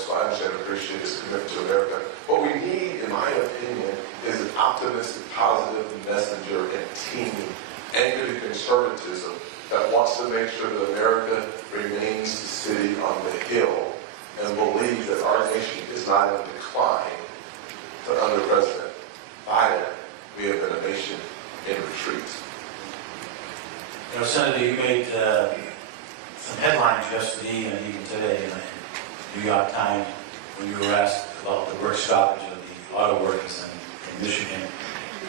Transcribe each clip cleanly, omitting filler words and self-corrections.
so I understand and appreciate his commitment to America. What we need, in my opinion, is an optimistic, positive messenger and team anchored in conservatism that wants to make sure that America remains the city on the hill and believe that our nation is not in decline. But under President Biden, we have been a nation in retreat. You know, Senator, you made some headlines yesterday and even today in the New York Times when you were asked about the work stoppage of the auto workers in Michigan,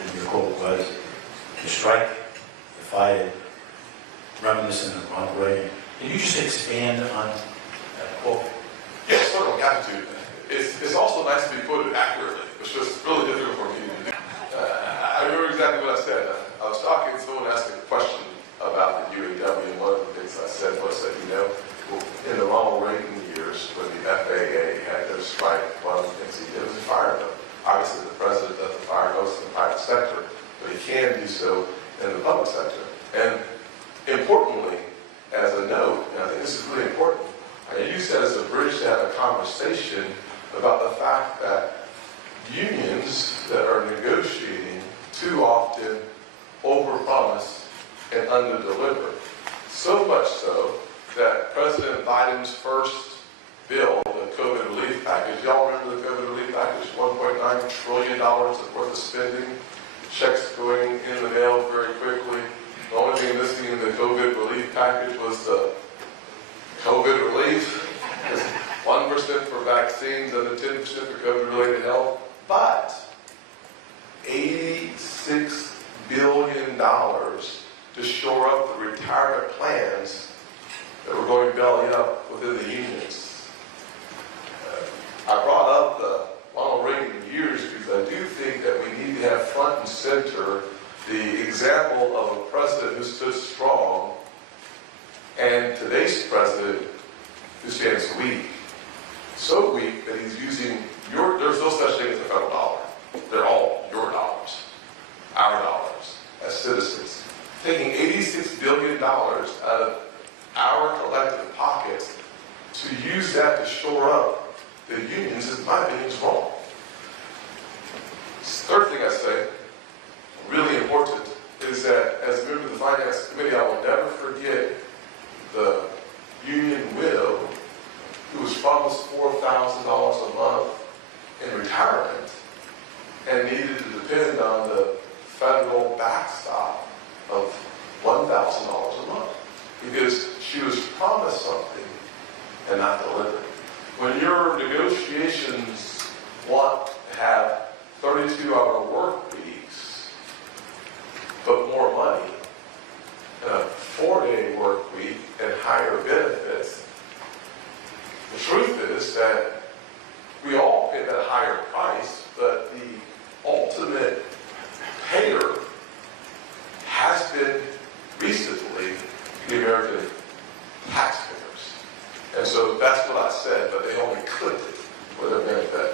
and your quote was, "The strike, the fired," reminiscent of Ronald Reagan. Can you just expand on that quote? Yes, certainly, happy to. It's also nice to be quoted accurately, which was really difficult for me to do. I remember exactly what I said. I was talking to someone asked a question about the UAW, and one of the things I said was that, in the Ronald Reagan years, when the FAA had their strike, one of the things he did was he fired them. Obviously, the president doesn't fire those in the private sector, but he can do so in the public sector. And importantly, as a note, and I think this is really important, I use that as a bridge to have a conversation about the fact that unions that are negotiating too often overpromise and underdeliver. So much so that President Biden's first bill, the COVID relief package, y'all remember the COVID relief package, $1.9 trillion worth of spending, checks going in the mail very quickly. The only thing missing in the COVID relief package was the COVID relief. 1% for vaccines, under 10% for COVID-related health, but $86 billion to shore up the retirement plans that were going belly up within the unions. I brought up the Ronald Reagan years because I do think that we need to have front and center the example of a president who stood strong and today's president who stands weak. So weak that he's using there's no such thing as a federal dollar. They're all your dollars, our dollars, as citizens. Taking $86 billion out of our collective pockets to use that to shore up the unions, in my opinion, is wrong. Third thing I say, really important, is that as a member of the Finance Committee, I will never forget the union widow who was promised $4,000 a month in retirement and needed to depend on the federal backstop of $1,000 a month because she was promised something and not delivered. When your negotiations want to have 32-hour work weeks, but more money, and a 4-day work week and higher benefits, the truth is that we all pay that higher price, but the ultimate payer has been recently the American taxpayers. And so that's what I said, but they only clipped it with a minute that